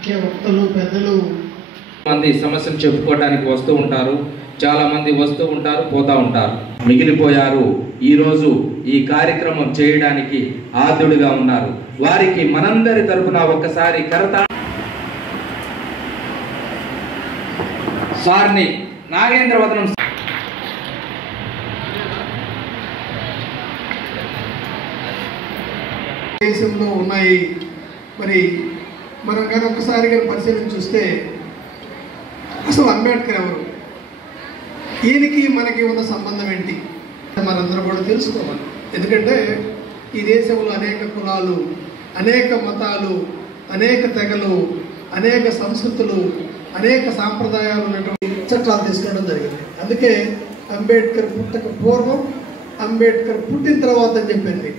ముఖ్య వక్తలు పెద్దలు మంది సమస్యలు చెప్పుకోవడానికి వస్తూ ఉంటారు. చాలా మంది వస్తూ ఉంటారు, పోతా ఉంటారు. మిగిలిపోయారు. ఈరోజు ఈ కార్యక్రమం చేయడానికి ఆదుడుగా ఉన్నారు. వారికి మనందరి తరపున ఒక్కసారి కరతా సార్ని నాగేంద్రవదనం దేశంలో ఉన్నాయి. మరి మనం కానీ ఒక్కసారిగా పరిశీలన చూస్తే అసలు అంబేద్కర్ ఎవరు, ఈయనకి మనకి ఉన్న సంబంధం ఏంటి మనందరం కూడా తెలుసుకోవాలి. ఎందుకంటే ఈ దేశంలో అనేక కులాలు, అనేక మతాలు, అనేక తెగలు, అనేక సంస్కృతులు, అనేక సాంప్రదాయాలు ఉన్నటువంటి చట్టాలు తీసుకురావడం జరిగింది. అందుకే అంబేద్కర్ పుట్టక పూర్వం, అంబేద్కర్ పుట్టిన తర్వాత అని చెప్పింది.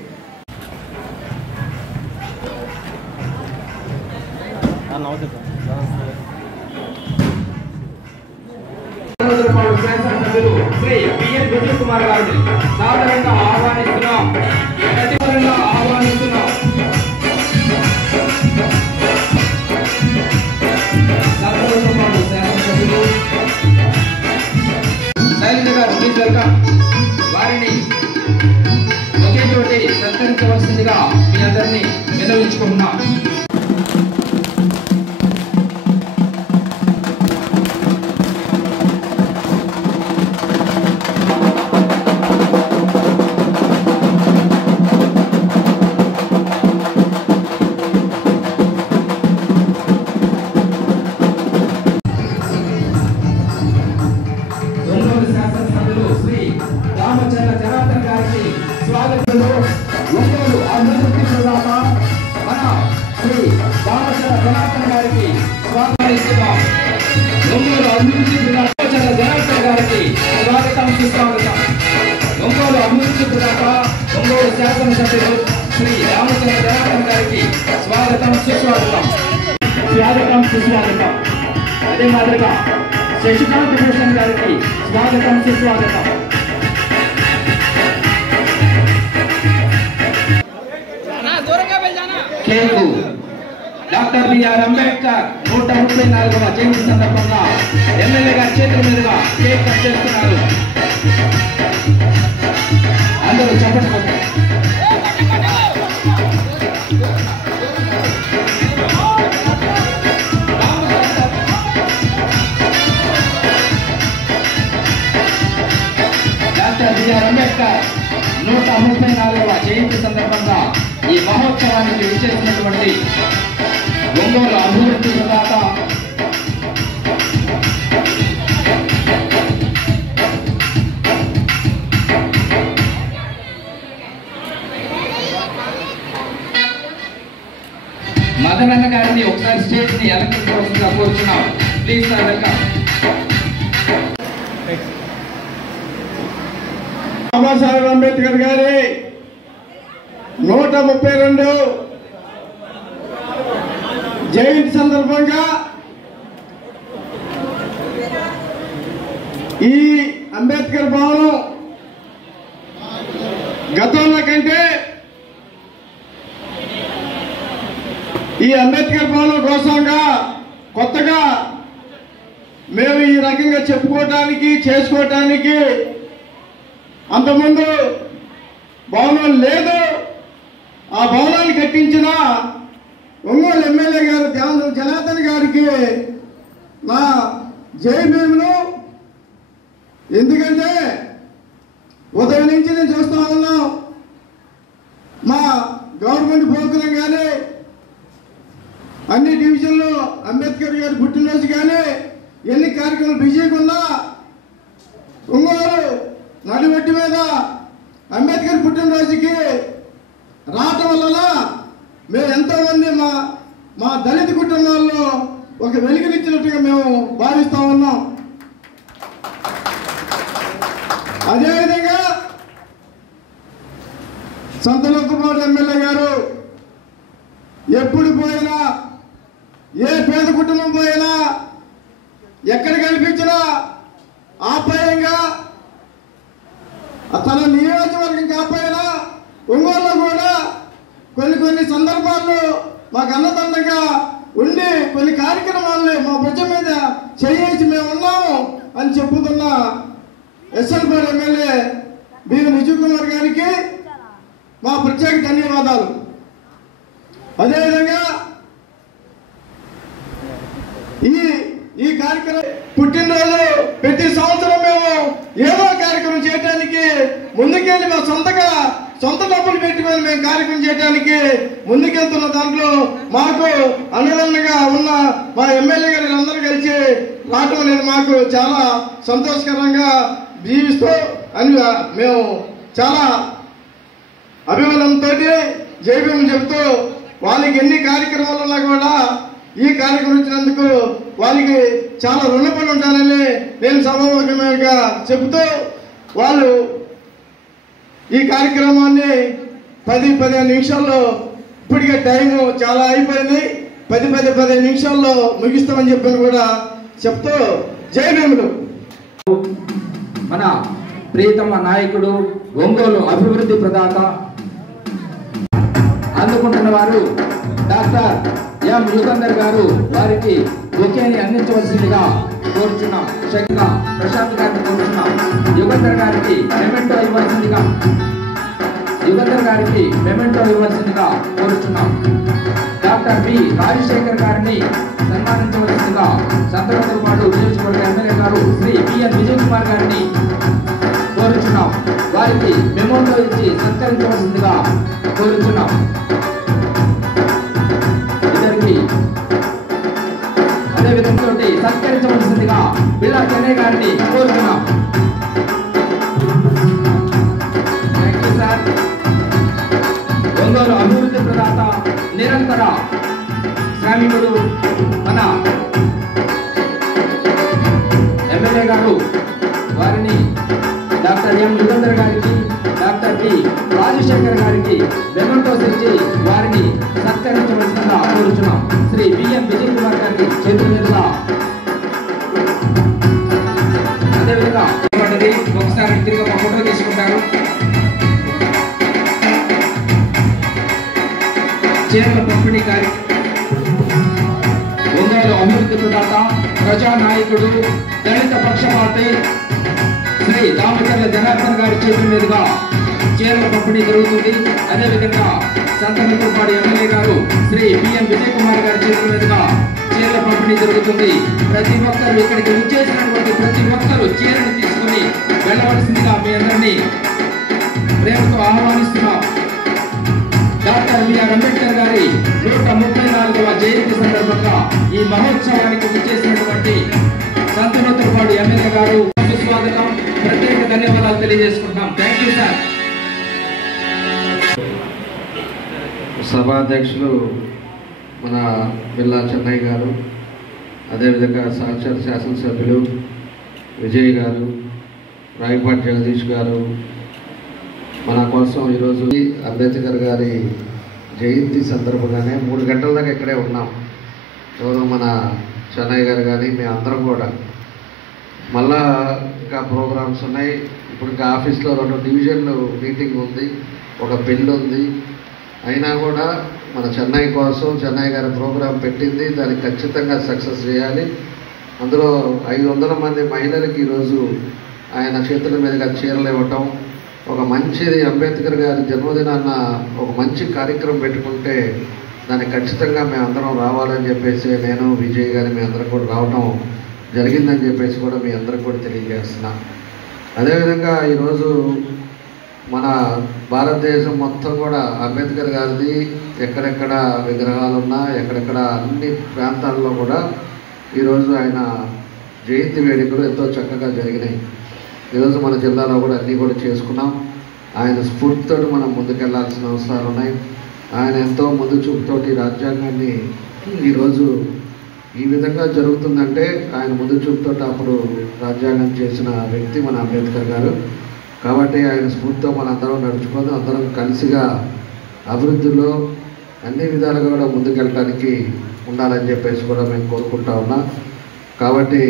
శ్రీ బిఎన్ విజయ్ కుమార్ గారిని సాధారణంగా ఆహ్వానిస్తున్నాం. శైలజ గారు ప్లీజ్ వెల్కమ్. వారిని ఒకే చోటి సత్కరించవలసిందిగా మీ అందరినీ విన్నవించుకుంటున్నాం. శాసనసభ్యులు శ్రీ రామచంద్ర జనార్దన్ గారికి స్వాగతం, సుస్వాగతం. స్వాగతం, సుస్వాగతం. అదే మాదిరిగా శశికాంత్ భూషణ్ గారికి స్వాగతం, సుస్వాగతం. కేకు డాక్టర్ బిఆర్ అంబేద్కర్ 134వ జయంతి సందర్భంగా ఎమ్మెల్యే గారి చేతుల మీదుగా కేక్ కట్ చేస్తున్నారు. అందరూ చెప్పండి. డాక్టర్ బిఆర్ అంబేద్కర్ 134వ జయంతి సందర్భంగా ఈ మహోత్సవానికి విచ్చేసినటువంటి ఒంగోలు అభివృద్ధి ప్రదాత మదనన్న గారిని ఒకసారి స్టేజ్ ని అలంకరించవలసిందిగా కోరుచున్నాం. Please sir, welcome. Babasaheb Ambedkar గారి 132 జయంతి సందర్భంగా ఈ అంబేద్కర్ భవనం గతంలో కంటే ఈ అంబేద్కర్ భవనం కోసంగా కొత్తగా మేము ఈ రకంగా చెప్పుకోవటానికి చేసుకోవటానికి అంతకుముందు భవనం లేదు. ఆ భవనాన్ని కట్టించిన ఒంగోలు ఎమ్మెల్యే గారు జనార్దన్ గారికి నా జై భీములు. ఎందుకంటే ఉదయం నుంచి నేను చూస్తూ ఉన్నాం, మా గవర్నమెంట్ ప్రోగ్రాం కానీ అన్ని డివిజన్లో అంబేద్కర్ గారి పుట్టినరోజు కానీ ఎన్ని కార్యక్రమాలు బిజీగా ఉన్నా ఒంగోలు నడివెట్టి మీద అంబేద్కర్ పుట్టినరోజుకి రావటం వల్ల మేము ఎంతోమంది మా దళిత కుటుంబాల్లో ఒక వెలుగునిచ్చినట్టుగా మేము భావిస్తూ ఉన్నాం. అదేవిధంగా సంతలోకపాడు ఎమ్మెల్యే గారు ఎప్పుడు పోయినా, ఏ పేద కుటుంబం పోయినా, ఎక్కడ కనిపించినా ఆప్యాయంగా తన నియోజకవర్గం కాకపోయినా ఒంగోలులో కూడా కొన్ని సందర్భాల్లో మాకు అన్నదండగా ఉండి కొన్ని కార్యక్రమాలని మా భుజం మీద చేసి మేము ఉన్నాము అని చెప్పుతున్న ఎస్ఎల్పూర్ ఎమ్మెల్యే బి విజయ్ కుమార్ గారికి మా ప్రత్యేక ధన్యవాదాలు. అదేవిధంగా ఈ కార్యక్రమం పుట్టినరోజు ప్రతి సంవత్సరం మేము ఏదో కార్యక్రమం చేయడానికి ముందుకెళ్ళి మా సొంత డబ్బులు పెట్టుకొని మేము కార్యక్రమం చేయడానికి ముందుకెళ్తున్న దాంట్లో మాకు అనుగుణంగా ఉన్న మా ఎమ్మెల్యే గారు అందరూ కలిసి రావటం అనేది మాకు చాలా సంతోషకరంగా జీవిస్తూ అని మేము చాలా అభిమానంతో జైభీం చెప్తూ వాళ్ళకి ఎన్ని కార్యక్రమాలు ఉన్నా కూడా ఈ కార్యక్రమం ఇచ్చినందుకు వాళ్ళకి చాలా రుణపడి ఉంటానని నేను సభాముఖంగా చెబుతూ వాళ్ళు ఈ కార్యక్రమాన్ని 10-15 నిమిషాల్లో ఇప్పటికే టైము చాలా అయిపోయింది 10-15 నిమిషాల్లో ముగిస్తామని చెప్పని కూడా చెప్తూ జై భీములు. మన ప్రియతమ నాయకుడు ఒంగోలు అభివృద్ధి ప్రదాత అందుకుంటున్న వారు డాక్టర్ ఎం యుగంధర్ గారు వారికి బొకేని అందించవలసిందిగా కోరుచున్నాం. శక్తిగా ప్రశాంత్ గారిని కోరుచున్నాం. యుగంధర్ గారికి మెమెంటో ఇవ్వాల్సిందిగా కోరుచున్నాం. డాక్టర్ బి రాజశేఖర్ గారిని సన్మానించవలసిందిగా సంతకతులపాడు నియోజకవర్గ ఎమ్మెల్యే గారు శ్రీ బిఎన్ విజయ్ కుమార్ గారిని కోరుచున్నాం. వారికి మెమోటో ఇచ్చి సత్కరించవలసిందిగా కోరుచున్నాం. అదేవిధంగా సత్కరించవలసిందిగా బిల్లా చెన్నై గారిని కోరుతున్నాం. ఒంగోలు అభివృద్ధి ప్రదాత నిరంతర శ్రామికుడు మన ఎమ్మెల్యే గారు వారిని డాక్టర్ ఎం యుగంధర్ గారికి డాక్టర్ బి రాజశేఖర్ గారికి మెమెంటోస్ ఇచ్చి వారిని సత్కరించవలసిందిగా కోరుచున్నాం. శ్రీ బిఎన్ విజయ్ కుమార్ గారికి చేతుల మీదుగా అదేవిధంగా ఒకసారి తిరిగి ఒక ఫోటో తీసుకుంటారు. చీరల పంపిణీ ఒంగోలు అభివృద్ధి ప్రదాత ప్రజానాయకుడు దళిత పక్షపాతి శ్రీ దామచర్ల జనార్దన్ గారి చేతుల మీదుగా చీరల పంపిణీ జరుగుతుంది. అదేవిధంగా సంతనూరుపాడు ఎమ్మెల్యే గారు శ్రీ బిఎన్ విజయ్ కుమార్ గారి చేతుల మీదుగా చీరల పంపిణీ జరుగుతుంది. ప్రతి ఒక్కరు ఇక్కడికి వచ్చేసినటువంటి ప్రతి ఒక్కరు చీరను తీసుకుని వెళ్ళవలసిందిగా మీ అందరినీ ప్రేమతో ఆహ్వానిస్తున్నాం. డాక్టర్ బిఆర్ అంబేద్కర్ గారి 134వ జయంతి సందర్భంగా ఈ మహోత్సవానికి వచ్చేసినటువంటి సంతనూరుపాడు ఎమ్మెల్యే గారు స్వాగతం ప్రత్యేక ధన్యవాదాలు తెలియజేసుకుంటాం. Thank you sir. సభాధ్యక్షులు మన బిల్లా చెన్నై గారు, అదేవిధంగా సాక్షాత్ శాసనసభ్యులు విజయ్ గారు, రాయపాటి జగదీష్ గారు మన కోసం ఈరోజు అంబేద్కర్ గారి జయంతి సందర్భంగానే 3 గంటల దాకా ఇక్కడే ఉన్నాం. ఎవరు మన చెన్నై గారు కానీ మేము అందరం కూడా. మళ్ళా ఇంకా ప్రోగ్రామ్స్ ఉన్నాయి. ఇప్పుడు ఇంకా ఆఫీస్లో 2 డివిజన్లు మీటింగ్ ఉంది, ఒక పెళ్ళి ఉంది. అయినా కూడా మన చెన్నై కోసం చెన్నై గారి ప్రోగ్రాం పెట్టింది, దానికి ఖచ్చితంగా సక్సెస్ చేయాలి. అందులో 500 మంది మహిళలకి ఈరోజు ఆయన చేతుల మీదుగా చీరలు ఇవ్వటం, ఒక మంచిది అంబేద్కర్ గారి జన్మదినాన్న ఒక మంచి కార్యక్రమం పెట్టుకుంటే దానికి ఖచ్చితంగా మేమందరం రావాలని చెప్పేసి నేను విజయ్ గారి మీ అందరం కూడా రావటం జరిగిందని చెప్పేసి కూడా మీ అందరికి కూడా తెలియజేస్తున్నా. అదేవిధంగా ఈరోజు మన భారతదేశం మొత్తం కూడా అంబేద్కర్ గారిది ఎక్కడెక్కడ విగ్రహాలున్నా ఎక్కడెక్కడ అన్ని ప్రాంతాల్లో కూడా ఈరోజు ఆయన జయంతి వేడుకలు ఎంతో చక్కగా జరిగినాయి. ఈరోజు మన జిల్లాలో కూడా అన్నీ కూడా చేసుకున్నాం. ఆయన స్ఫూర్తితో మనం ముందుకెళ్లాల్సిన అవసరాలు ఉన్నాయి. ఆయన ఎంతో ముందు చూపుతోటి రాజ్యాంగాన్ని ఈరోజు ఈ విధంగా జరుగుతుందంటే ఆయన ముందు చూపుతోటి అప్పుడు రాజ్యాంగం చేసిన వ్యక్తి మన అంబేద్కర్ గారు. కాబట్టి ఆయన స్ఫూర్తితో మనందరం నడుచుకొని అందరం కలిసిగా అభివృద్ధిలో అన్ని విధాలుగా కూడా ముందుకెళ్ళడానికి ఉండాలని చెప్పేసి కూడా మేము కోరుకుంటా ఉన్నాం. కాబట్టి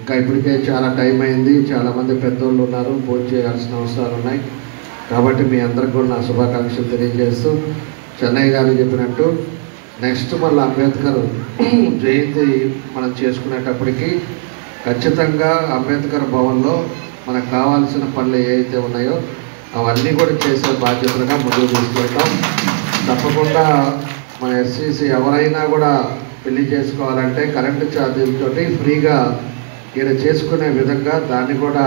ఇంకా ఇప్పటికే చాలా టైం అయింది, చాలామంది పెద్దోళ్ళు ఉన్నారు, భోజనం చేయాల్సిన అవసరాలు ఉన్నాయి. కాబట్టి మీ అందరికి కూడా నా శుభాకాంక్షలు తెలియజేస్తూ చెన్నై గారు చెప్పినట్టు నెక్స్ట్ మళ్ళీ అంబేద్కర్ జయంతి మనం చేసుకునేటప్పటికి ఖచ్చితంగా అంబేద్కర్ భవన్లో మనకు కావాల్సిన పనులు ఏవైతే ఉన్నాయో అవన్నీ కూడా చేసే బాధ్యతలుగా ముందుకు తీసుకెళ్తాం. తప్పకుండా మన ఎస్సీసీ ఎవరైనా కూడా పెళ్లి చేసుకోవాలంటే కరెంటు ఛార్జీలతోటి ఫ్రీగా ఈయన చేసుకునే విధంగా దాన్ని కూడా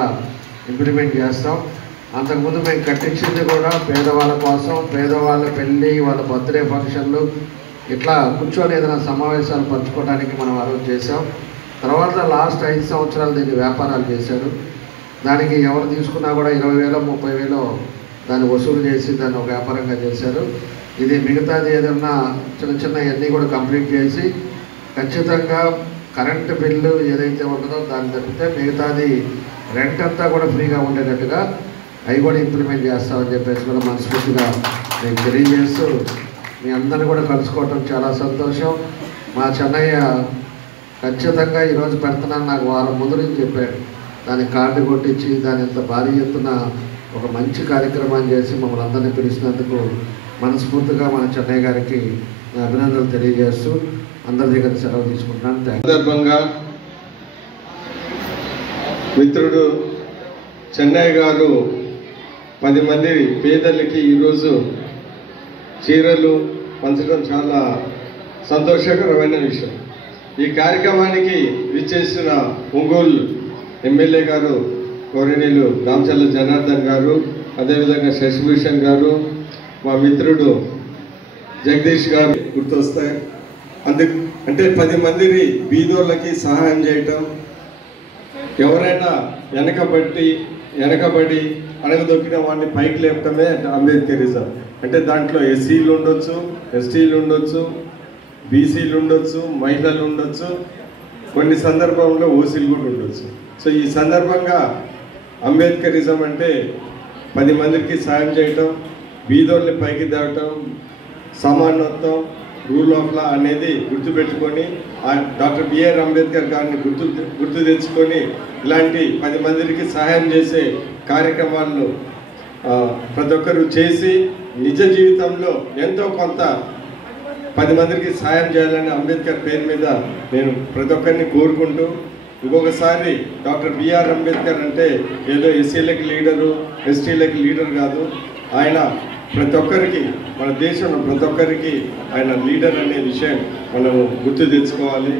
ఇంప్లిమెంట్ చేస్తాం. అంతకుముందు మేము కట్టించింది కూడా పేదవాళ్ళ కోసం, పేదవాళ్ళ పెళ్ళి, వాళ్ళ బర్త్డే ఫంక్షన్లు ఇట్లా కూర్చొని ఏదైనా సమావేశాలు పంచుకోవడానికి మనం ఆ రోజు చేసాం. తర్వాత లాస్ట్ 5 సంవత్సరాలు దీన్ని వ్యాపారాలు చేశారు. దానికి ఎవరు తీసుకున్నా కూడా 20,000 30,000 దాన్ని వసూలు చేసి దాన్ని ఒక వ్యాపారంగా చేశారు. ఇది మిగతాది ఏదన్నా చిన్న ఇవన్నీ కూడా కంప్లీట్ చేసి ఖచ్చితంగా కరెంటు బిల్లు ఏదైతే ఉంటుందో దాన్ని తప్పితే మిగతాది రెంట్ అంతా కూడా ఫ్రీగా ఉండేటట్టుగా అవి కూడా ఇంప్లిమెంట్ చేస్తామని చెప్పేసి కూడా మనస్ఫూర్తిగా నేను తెలియజేస్తూ మీ అందరినీ కూడా కలుసుకోవటం చాలా సంతోషం. మా చెన్నయ్య ఖచ్చితంగా ఈరోజు పెడుతున్నాను నాకు వారం ముందు నుంచి చెప్పాడు. దానికి కార్డు కొట్టించి దాని ఇంత భారీ ఎత్తున ఒక మంచి కార్యక్రమాన్ని చేసి మమ్మల్ని అందరినీ పిలిచినందుకు మనస్ఫూర్తిగా మన చెన్నయ్య గారికి అభినందనలు తెలియజేస్తూ అందరి దగ్గర సెలవు తీసుకుంటున్నాను. సందర్భంగా మిత్రుడు చెన్నయ్య గారు 10 మంది పేదలకి ఈరోజు చీరలు పంచడం చాలా సంతోషకరమైన విషయం. ఈ కార్యక్రమానికి విచ్చేసిన ఒంగోలు ఎమ్మెల్యే గారు గౌరవనీయులు రామచల్ల జనార్దన్ గారు, అదేవిధంగా శశిభూషణ్ గారు, మా మిత్రుడు జగదీష్ గారు గుర్తొస్తాయి. అంటే 10 మందిని బీదోళ్ళకి సహాయం చేయటం, ఎవరైనా వెనకబడి అడగదొక్కిన వాడిని పైకి లేపటమే అంబేద్కరిజం. అంటే దాంట్లో ఎస్సీలు ఉండొచ్చు, ఎస్టీలు ఉండొచ్చు, బీసీలు ఉండొచ్చు, మహిళలు ఉండొచ్చు, కొన్ని సందర్భంలో ఓసీలు కూడా ఉండొచ్చు. సో ఈ సందర్భంగా అంబేద్కరిజం అంటే 10 మందికి సాయం చేయటం, బీదోళ్ళని పైకి తేవటం, సమానత్వం, రూల్ ఆఫ్ లా అనేది గుర్తుపెట్టుకొని డాక్టర్ బిఆర్ అంబేద్కర్ గారిని గుర్తు తెచ్చుకొని ఇలాంటి 10 మందికి సహాయం చేసే కార్యక్రమాలను ప్రతి ఒక్కరు చేసి నిజ జీవితంలో ఎంతో కొంత 10 మందికి సహాయం చేయాలని అంబేద్కర్ పేరు మీద నేను ప్రతి ఒక్కరిని కోరుకుంటూ, ఇంకొకసారి డాక్టర్ బిఆర్ అంబేద్కర్ అంటే ఏదో ఎస్సీలకి లీడరు, ఎస్టీలకి లీడర్ కాదు. ఆయన ప్రతి ఒక్కరికి, మన దేశంలో ప్రతి ఒక్కరికి ఆయన లీడర్ అనే విషయం మనము గుర్తు తెచ్చుకోవాలి.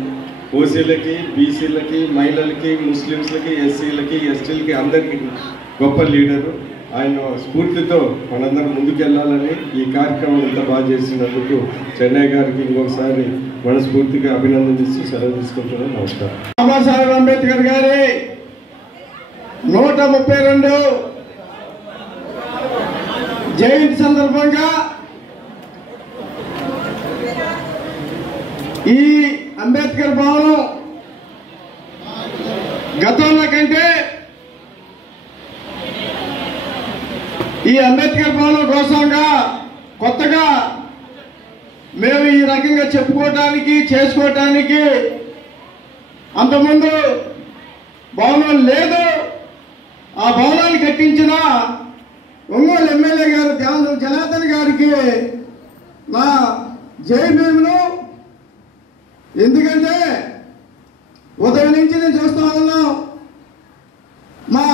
ఓసీలకి, బీసీలకి, మహిళలకి, ముస్లిమ్స్లకి, ఎస్సీలకి, ఎస్టీలకి అందరికీ గొప్ప లీడరు. ఆయన స్ఫూర్తితో మనందరం ముందుకెళ్లాలని ఈ కార్యక్రమం ఇంత బాగా చేసినందుకు చెన్నయ్య గారికి ఇంకొకసారి మనస్ఫూర్తిగా అభినందిస్తూ సెలవు తీసుకుంటున్నాను. నమస్కారం. బాబాసాహెబ్ అంబేద్కర్ గారి 132 జయంతి సందర్భంగా ఈ అంబేద్కర్ భవనం గతంలో కంటే ఈ అంబేద్కర్ భవనం కోసంగా కొత్తగా మేము ఈ రకంగా చెప్పుకోవటానికి, చేసుకోవటానికి అంతకుముందు భవనం లేదు. ఆ భవనాన్ని కట్టించిన ఒంగోలు ఎమ్మెల్యే గారు జనార్దన్ గారికి నా జై భీములు. ఎందుకంటే ఉదయం నుంచి నేను చూస్తూ ఉన్నాం, మా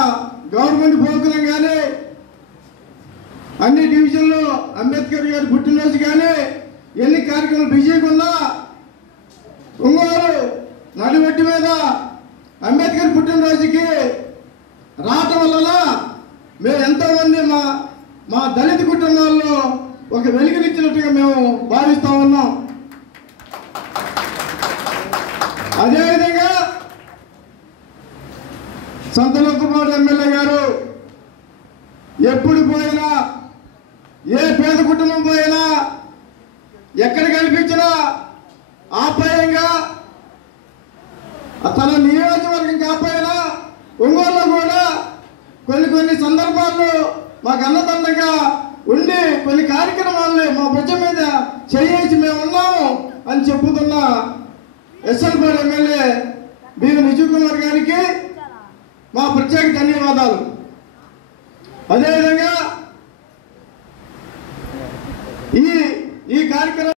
గవర్నమెంట్ ప్రోగ్రాం కానీ, అన్ని డివిజన్లో అంబేద్కర్ గారి పుట్టినరోజు కానీ ఎన్ని కార్యక్రమాలు బిజీగా ఉన్నా ఒంగోలు నడిబట్టి మీద అంబేద్కర్ పుట్టినరోజుకి రావటం వల్ల మేము ఎంతోమంది మా దళిత కుటుంబాల్లో ఒక వెలుగునిచ్చినట్టుగా మేము భావిస్తూ ఉన్నాం. అదేవిధంగా సంతలొక్కపాడు ఎమ్మెల్యే గారు ఎప్పుడు పోయినా, ఏ పేద కుటుంబం పోయినా, ఎక్కడ కనిపించినా ఆప్యాయంగా తన నియోజకవర్గం కాకపోయినా ఒంగోలులో కూడా కొన్ని సందర్భాల్లో మాకు అన్నదండగా ఉండి కొన్ని కార్యక్రమాలని మా భుజం మీద చేయించి మేము ఉన్నాము అని చెప్పుతున్న ఎస్ఎల్పాడు ఎమ్మెల్యే బీవి నిజు కుమార్ గారికి మా ప్రత్యేక ధన్యవాదాలు. అదేవిధంగా ఈ కార్యక్రమం